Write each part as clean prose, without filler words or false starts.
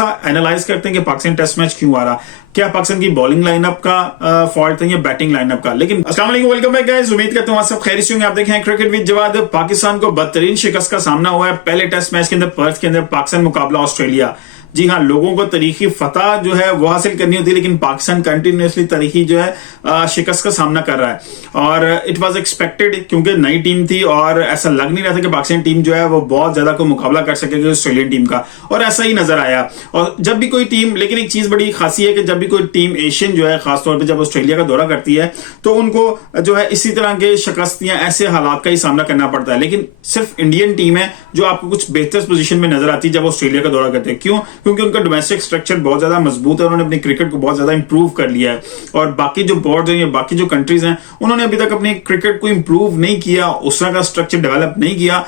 Analyse करते हैं कि पाकिस्तान टेस्ट मैच क्यों आ रहा, क्या पाकिस्तान की बॉलिंग लाइनअप का फॉल्ट है या बैटिंग लाइनअप का। लेकिन अस्सलाम वालेकुम, वेलकम बैक गाइस, उम्मीद करता हूं आप सब खैरियत से होंगे। आप देखें क्रिकेट विद जवाद। पाकिस्तान को बदतरीन शिकस्त का सामना हुआ है पहले टेस्ट मैच के अंदर पर्थ के अंदर, पाकिस्तान मुकाबला ऑस्ट्रेलिया। जी हाँ, लोगों को तारीखी फतह जो है वो हासिल करनी होती है, लेकिन पाकिस्तान कंटिन्यूसली तारीखी जो है शिकस्त का सामना कर रहा है। और इट वाज एक्सपेक्टेड, क्योंकि नई टीम थी और ऐसा लग नहीं रहा था कि पाकिस्तान टीम जो है वो बहुत ज्यादा कोई मुकाबला कर सकेगी ऑस्ट्रेलियन टीम का, और ऐसा ही नजर आया। और जब भी कोई टीम, लेकिन एक चीज बड़ी खासी है कि जब भी कोई टीम एशियन जो है, खासतौर पर जब ऑस्ट्रेलिया का दौरा करती है, तो उनको जो है इसी तरह के शिकस्त या ऐसे हालात का ही सामना करना पड़ता है। लेकिन सिर्फ इंडियन टीम है जो आपको कुछ बेहतर पोजीशन में नजर आती है जब ऑस्ट्रेलिया का दौरा करते हैं। क्यों? क्योंकि उनका डोमेस्टिक स्ट्रक्चर बहुत ज्यादा मजबूत है, उन्होंने अपनी क्रिकेट को बहुत ज्यादा इंप्रूव कर लिया है। और बाकी जो बोर्ड है या बाकी जो कंट्रीज हैं, उन्होंने अभी तक अपनी क्रिकेट को इंप्रूव नहीं किया, उस तरह का स्ट्रक्चर डेवलप नहीं किया।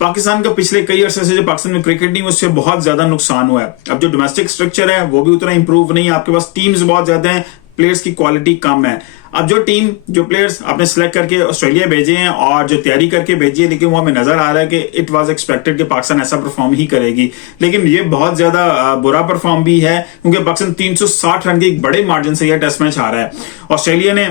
पाकिस्तान का पिछले कई अरसे से जो पाकिस्तान में क्रिकेट नहीं, उससे बहुत ज्यादा नुकसान हुआ है। अब जो डोमेस्टिक स्ट्रक्चर है वो भी उतना इंप्रूव नहीं है, आपके पास टीम्स बहुत ज्यादा हैं, प्लेयर्स की क्वालिटी कम है। अब जो प्लेयर्स आपने सिलेक्ट करके ऑस्ट्रेलिया भेजे हैं और जो तैयारी करके भेजी है, लेकिन वो हमें नजर आ रहा है कि इट वाज एक्सपेक्टेड कि पाकिस्तान ऐसा परफॉर्म ही करेगी, लेकिन ये बहुत ज्यादा बुरा परफॉर्म भी है, क्योंकि पाकिस्तान 360 रन के एक बड़े मार्जिन से यह टेस्ट मैच हारा है। ऑस्ट्रेलिया ने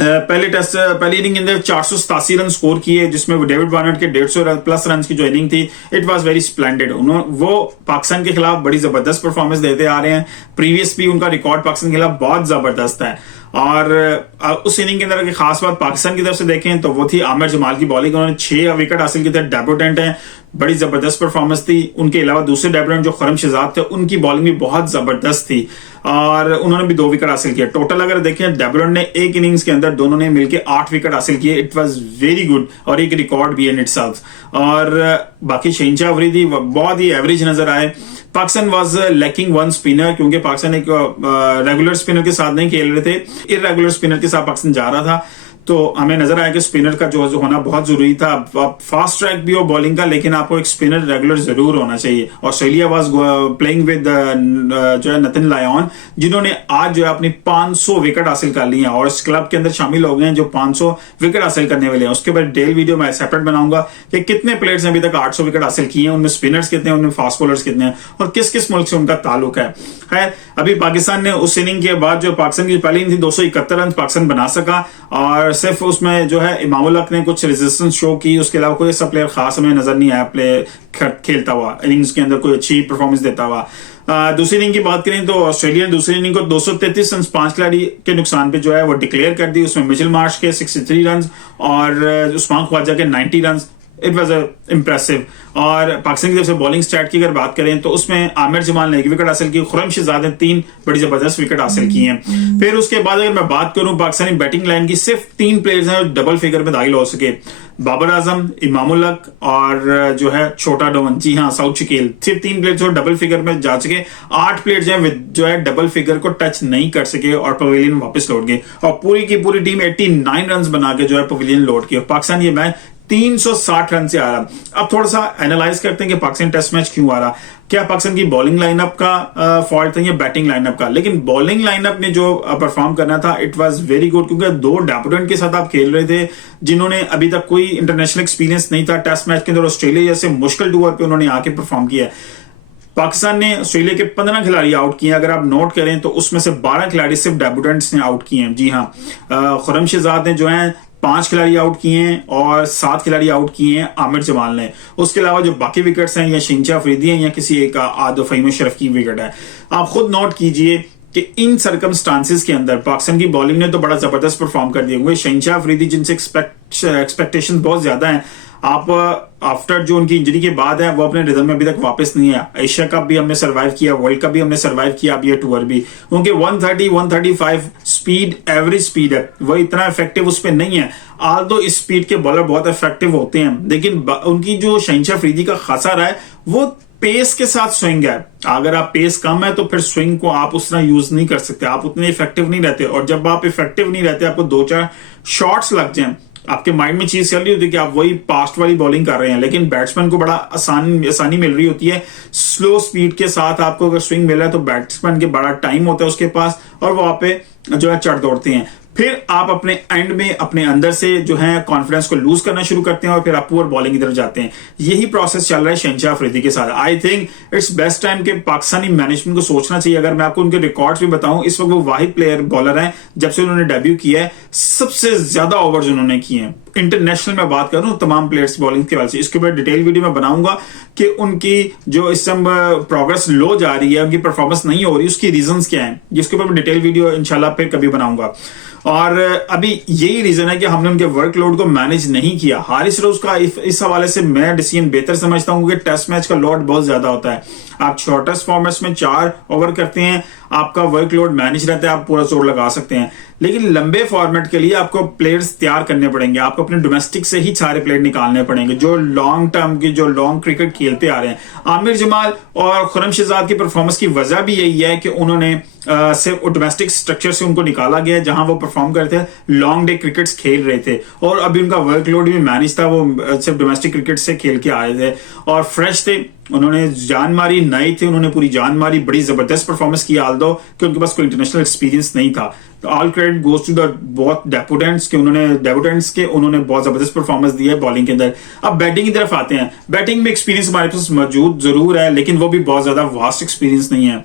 पहली इनिंग के अंदर 487 रन स्कोर किए, जिसमें डेविड वार्नर के 150 प्लस रन की जो इनिंग थी, इट वाज वेरी स्प्लेंडेड। वो पाकिस्तान के खिलाफ बड़ी जबरदस्त परफॉर्मेंस देते आ रहे हैं। प्रीवियस भी उनका रिकॉर्ड पाकिस्तान के खिलाफ बहुत जबरदस्त है। और उस इनिंग के अंदर खास बात पाकिस्तान की तरफ से देखें तो वो थी आमिर जमाल की बॉलिंग। उन्होंने 6 विकेट हासिल किए थे, डेब्यूटेंट हैं, बड़ी जबरदस्त परफॉर्मेंस थी। उनके अलावा दूसरे डेब्यूटेंट जो खुरम शहजाद थे, उनकी बॉलिंग भी बहुत जबरदस्त थी और उन्होंने भी 2 विकेट हासिल किए। टोटल अगर देखें, डेब्यूटेंट ने एक इनिंग्स के अंदर दोनों ने मिलकर 8 विकेट हासिल किए। इट वाज वेरी गुड और एक रिकॉर्ड भी इन इटसेल्फ। और बाकी शहीनशाह अफरीदी बहुत ही एवरेज नजर आए। Pakistan was lacking one spinner, क्योंकि पाकिस्तान एक रेगुलर स्पिनर के साथ नहीं खेल रहे थे, इररेगुलर स्पिनर के साथ पाकिस्तान जा रहा था। तो हमें नजर आया कि स्पिनर का जो होना बहुत जरूरी था। फास्ट ट्रैक भी हो बॉलिंग का, लेकिन आपको एक स्पिनर रेगुलर जरूर होना चाहिए। ऑस्ट्रेलिया वाज प्लेइंग विद जो है नथिन लायन, जिन्होंने आज जो है अपनी 500 विकेट हासिल कर ली हैं और इस क्लब के अंदर शामिल हो गए हैं जो 500 विकेट हासिल करने वाले हैं। उसके बाद डेल वीडियो में सेपरेट बनाऊंगा कि कितने प्लेयर्स ने अभी तक 800 विकेट हासिल किए हैं, उनमें स्पिनर्स कितने हैं, उनमें फास्ट बॉलर्स कितने हैं और किस किस मुल्क से उनका ताल्लुक है। खैर, अभी पाकिस्तान ने उस इनिंग के बाद जो पाकिस्तान की पहली इनिंग थी, 271 रन पाकिस्तान बना सका और सिर्फ उसमें जो है इमामुल हक ने कुछ रेजिस्टेंस शो की। उसके अलावा कोई ऐसा प्लेयर खास हमें नजर नहीं आया खेलता हुआ इनिंग्स के अंदर, कोई अच्छी परफॉर्मेंस देता हुआ। दूसरी इनिंग की बात करें तो ऑस्ट्रेलिया ने दूसरी इनिंग को 233 रन 5 खिलाड़ी के नुकसान पे जो है वो डिक्लेयर कर दी। उसमें मिचेल मार्श के 63 रन और उस्मान ख्वाजा के 90 रन। It was impressive. और पाकिस्तान की तरफ से बॉलिंग स्टैट की अगर बात करें तो उसमें आमिर जमाल ने 1 विकेट हासिल की, खुरम शहजाद ने 3 बड़ी जबरदस्त विकेट हासिल की हैं। फिर उसके बाद अगर मैं बात करूं पाकिस्तानी बैटिंग लाइन की, सिर्फ 3 प्लेयर्स हैं जो डबल फिगर में दाखिल हो सके, बाबर आजम, इमामुल हक और जो है छोटा डोवन। जी हाँ, साउथ शकील। सिर्फ 3 प्लेयर्स जो डबल फिगर में जा सके। 8 प्लेयर्स जो है डबल फिगर को टच नहीं कर सके और पवेलियन वापस लौट गए और पूरी की पूरी टीम 89 रन बना के जो है पवेलियन लौट गई। पाकिस्तान ये मैच 360 रन से आ रहा। अब थोड़ा सा एनालाइज करते हैं कि पाकिस्तान टेस्ट मैच क्यों आ रहा, क्या पाकिस्तान की बॉलिंग लाइनअप का फॉल्ट है या बैटिंग लाइनअप का। लेकिन बॉलिंग लाइनअप ने जो परफॉर्म करना था, इट वाज वेरी गुड, क्योंकि 2 डेब्यूटेंट के साथ आप खेल रहे थे जिन्होंने अभी तक कोई इंटरनेशनल एक्सपीरियंस नहीं था। टेस्ट मैच के अंदर ऑस्ट्रेलिया जैसे मुश्किल टूर पे उन्होंने आके परफॉर्म किया। पाकिस्तान ने ऑस्ट्रेलिया के 15 खिलाड़ी आउट किए। अगर आप नोट करें तो उसमें से 12 खिलाड़ी सिर्फ डेब्यूटेंट्स ने आउट किए हैं। जी हाँ, खुरम शहजाद ने जो है 5 खिलाड़ी आउट किए हैं और 7 खिलाड़ी आउट किए हैं आमिर जमाल ने। उसके अलावा जो बाकी विकेट्स हैं या शहीनशाह अफरीदी हैं या किसी एक आदिल फहीम अशरफ की विकेट है। आप खुद नोट कीजिए कि इन सर्कमस्टांसेस के अंदर पाकिस्तान की बॉलिंग ने तो बड़ा जबरदस्त परफॉर्म कर दिया, क्योंकि शहीनशाह अफरीदी जिनसे एक्सपेक्टेशन बहुत ज्यादा है, आप आफ्टर जो उनकी इंजरी के बाद है वो अपने रिदम में अभी तक वापस नहीं है। एशिया कप भी हमने सरवाइव किया, वर्ल्ड कप भी हमने सरवाइव किया, अब ये टूर भी। उनके 130-135 स्पीड, एवरेज स्पीड है, वो इतना इफेक्टिव उस पर नहीं है। आल दो इस स्पीड के बॉलर बहुत इफेक्टिव होते हैं, लेकिन उनकी जो शहीनशाह अफरीदी का खासा रहा है वो पेस के साथ स्विंग है। अगर आप पेस कम है तो फिर स्विंग को आप उस तरह यूज नहीं कर सकते, आप उतने इफेक्टिव नहीं रहते। और जब आप इफेक्टिव नहीं रहते, आपको 2-4 शॉट्स लग जाए, आपके माइंड में चीज चल रही होती है कि आप वही पास्ट वाली बॉलिंग कर रहे हैं, लेकिन बैट्समैन को बड़ा आसानी मिल रही होती है। स्लो स्पीड के साथ आपको अगर स्विंग मिल रहा है तो बैट्समैन के बड़ा टाइम होता है उसके पास और वो वहां पे जो है चढ़ दौड़ते हैं। फिर आप अपने एंड में अपने अंदर से जो है कॉन्फिडेंस को लूज करना शुरू करते हैं और फिर आप पुअर बॉलिंग की तरफ जाते हैं। यही प्रोसेस चल रहा है शहनशाह अफरीदी के साथ। I think it's best time के पाकिस्तानी मैनेजमेंट को सोचना चाहिए। अगर मैं आपको उनके रिकॉर्ड्स भी बताऊं, इस वक्त वो वाहिद प्लेयर बॉलर हैं जब से उन्होंने डेब्यू किया है सबसे ज्यादा ओवर्स उन्होंने किए हैं इंटरनेशनल में बात करूं तमाम प्लेयर्स बॉलिंग के वाले से। इसके बाद डिटेल वीडियो में बनाऊंगा कि उनकी जो इस समय प्रोग्रेस लो जा रही है, उनकी परफॉर्मेंस नहीं हो रही, उसकी रीजंस क्या हैं, जिसके ऊपर मैं डिटेल वीडियो इंशाल्लाह फिर कभी बनाऊंगा। और अभी यही रीजन है कि हमने उनके वर्कलोड को मैनेज नहीं किया। हारिस रोज का इस हवाले से मैं डिसीजन बेहतर समझता हूं कि टेस्ट मैच का लोड बहुत ज्यादा होता है। आप शॉर्टेस्ट फॉर्मेट्स में 4 ओवर करते हैं, आपका वर्कलोड मैनेज रहता है, आप पूरा जोर लगा सकते हैं। लेकिन लंबे फॉर्मेट के लिए आपको प्लेयर्स तैयार करने पड़ेंगे, आपको अपने डोमेस्टिक से ही सारे प्लेयर निकालने पड़ेंगे जो लॉन्ग टर्म की, जो लॉन्ग क्रिकेट खेलते आ रहे हैं। आमिर जमाल और खुरम शहजाद की परफॉर्मेंस की वजह भी यही है कि उन्होंने सिर्फ डोमेस्टिक स्ट्रक्चर से उनको निकाला गया जहां वो परफॉर्म करते थे, लॉन्ग डे क्रिकेट्स खेल रहे थे और अभी उनका वर्कलोड भी मैनेज था, वो सिर्फ डोमेस्टिक क्रिकेट से खेल के आए थे और फ्रेश थे। उन्होंने जान मारी, नए थे, उन्होंने पूरी जान मारी, बड़ी जबरदस्त परफॉर्मेंस की, आल्दो कि उनके पास कोई इंटरनेशनल एक्सपीरियंस नहीं था। तो all credit goes to the बहुत डेब्यूटेंट्स के उन्होंने बहुत जबरदस्त परफॉर्मेंस दी है बॉलिंग के अंदर। अब बैटिंग की तरफ आते हैं। बैटिंग में एक्सपीरियंस हमारे पास मौजूद जरूर है लेकिन वो भी बहुत ज्यादा वास्ट एक्सपीरियंस नहीं है।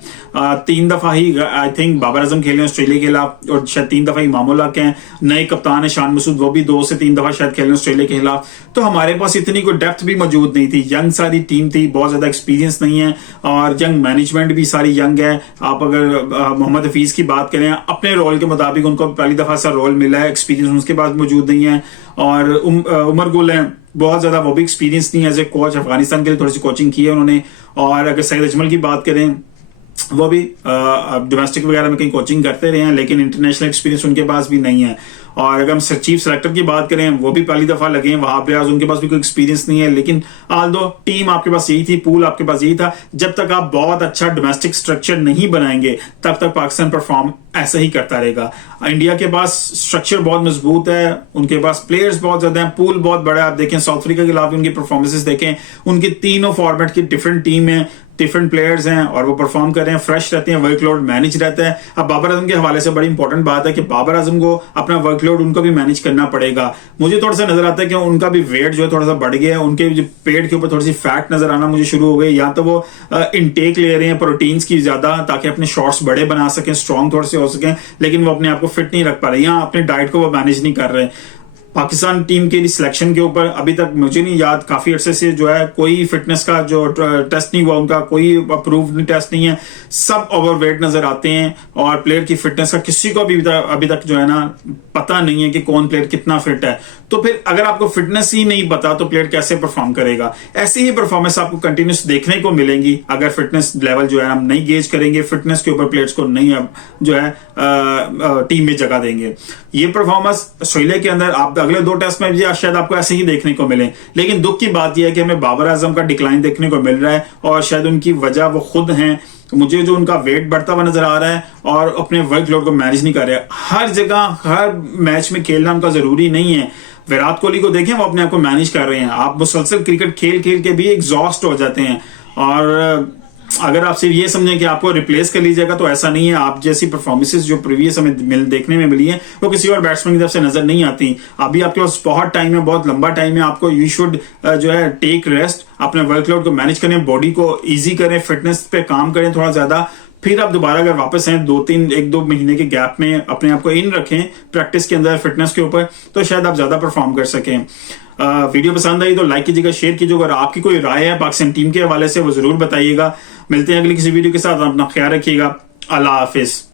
3 दफा ही आई थिंक बाबर आजम खेले ऑस्ट्रेलिया के खिलाफ और शायद 3 दफा इमामुल हक हैं, नए कप्तान है शान मसूद, वो भी 2 से 3 दफा शायद खेले ऑस्ट्रेलिया के खिलाफ। तो हमारे पास इतनी कोई डेप्थ भी मौजूद नहीं थी, यंग सारी टीम थी, बहुत ज्यादा एक्सपीरियंस नहीं है और यंग मैनेजमेंट भी सारी यंग है। आप अगर मोहम्मद हफीज की बात करें, अपने रोल के मुताबिक उनको पहली दफा सा रोल मिला है, एक्सपीरियंस उसके पास मौजूद नहीं है। और उमर गुल है, बहुत ज्यादा वो भी एक्सपीरियंस नहीं है एज ए कोच, अफगानिस्तान के लिए थोड़ी सी कोचिंग की है उन्होंने। और अगर सईद अजमल की बात करें, वो भी डोमेस्टिक वगैरह में कहीं कोचिंग करते रहे हैं लेकिन इंटरनेशनल एक्सपीरियंस उनके पास भी नहीं है। और अगर हम चीफ सेलेक्टर की बात करें, वो भी पहली दफा लगे हैं वहां पे, आज उनके पास भी कोई एक्सपीरियंस नहीं है। लेकिन आल्दो टीम आपके पास यही थी, पूल आपके पास यही था। जब तक आप बहुत अच्छा डोमेस्टिक स्ट्रक्चर नहीं बनाएंगे तब तक पाकिस्तान परफॉर्म ऐसा ही करता रहेगा। इंडिया के पास स्ट्रक्चर बहुत मजबूत है, उनके पास प्लेयर्स बहुत ज्यादा हैं, पूल बहुत बड़ा है। आप देखें साउथ अफ्रीका के खिलाफ उनकी परफॉर्मेंसेस देखें, उनकी तीनों फॉर्मेट की डिफरेंट टीम है, डिफरेंट प्लेयर्स हैं और वो परफॉर्म कर रहे हैं, फ्रेश रहते हैं, वर्कलोड मैनेज रहता है। अब बाबर आजम के हवाले से बड़ी इंपॉर्टेंट बात है कि बाबर आजम को अपना वर्कलोड उनको भी मैनेज करना पड़ेगा। मुझे थोड़ा सा नजर आता है कि उनका भी वेट जो है थोड़ा सा बढ़ गया है, उनके जो पेट के ऊपर थोड़ी सी फैट नजर आना मुझे शुरू हो गई। या तो वो इनटेक ले रहे हैं प्रोटीन्स की ज्यादा ताकि अपने शॉट्स बड़े बना सकें, स्ट्रॉन्ग थोड़े से हो सकें, लेकिन वो अपने आप को फिट नहीं रख पा रहे, या अपने डाइट को वो मैनेज नहीं कर रहे। पाकिस्तान टीम के सिलेक्शन के ऊपर अभी तक मुझे नहीं याद, काफी अरसे से जो है कोई फिटनेस का जो टेस्ट नहीं हुआ, उनका कोई अप्रूव्ड टेस्ट नहीं है, सब ओवरवेट नजर आते हैं और प्लेयर की फिटनेस का किसी को भी अभी तक जो है ना पता नहीं है कि कौन प्लेयर कितना फिट है। तो फिर अगर आपको फिटनेस ही नहीं पता तो प्लेयर कैसे परफॉर्म करेगा? ऐसी ही परफॉर्मेंस आपको कंटिन्यूस देखने को मिलेंगी अगर फिटनेस लेवल जो है हम नहीं गेज करेंगे, फिटनेस के ऊपर प्लेयर्स को नहीं जो है टीम में जगह देंगे। ये परफॉर्मेंस ऑस्ट्रेलिया के अंदर आप अगले 2 टेस्ट में भी शायद आपको ऐसे ही देखने को मिले। लेकिन दुख की बात यह है कि हमें बाबर आजम का डिक्लाइन देखने को मिल रहा है और शायद उनकी वजह वो खुद हैं। मुझे जो उनका वेट बढ़ता हुआ नजर आ रहा है और अपने वर्कलोड को मैनेज नहीं कर रहे। हर जगह हर मैच में खेलना उनका जरूरी नहीं है। विराट कोहली को देखें, वो अपने आप को मैनेज कर रहे हैं। आप मुसलसल क्रिकेट खेल खेल के भी एग्जॉस्ट हो जाते हैं और अगर आप सिर्फ ये समझें कि आपको रिप्लेस कर लीजिएगा तो ऐसा नहीं है। आप जैसी परफॉर्मेंसेस जो प्रीवियस हमें देखने में मिली है वो किसी और बैट्समैन की तरफ से नजर नहीं आती। अभी आपके पास बहुत टाइम है, बहुत लंबा टाइम है, आपको यू शुड जो है टेक रेस्ट, अपने वर्कलोड को मैनेज करें, बॉडी को ईजी करें, फिटनेस पे काम करें थोड़ा ज्यादा। फिर आप दोबारा अगर वापस आए 1-2 महीने के गैप में अपने आप को इन रखें प्रैक्टिस के अंदर, फिटनेस के ऊपर, तो शायद आप ज्यादा परफॉर्म कर सकें। वीडियो पसंद आई तो लाइक कीजिएगा, शेयर कीजिएगा। अगर आपकी कोई राय है पाकिस्तान टीम के हवाले से वो जरूर बताइएगा। मिलते हैं अगली किसी वीडियो के साथ, अपना ख्याल रखिएगा। अल्लाह हाफिज।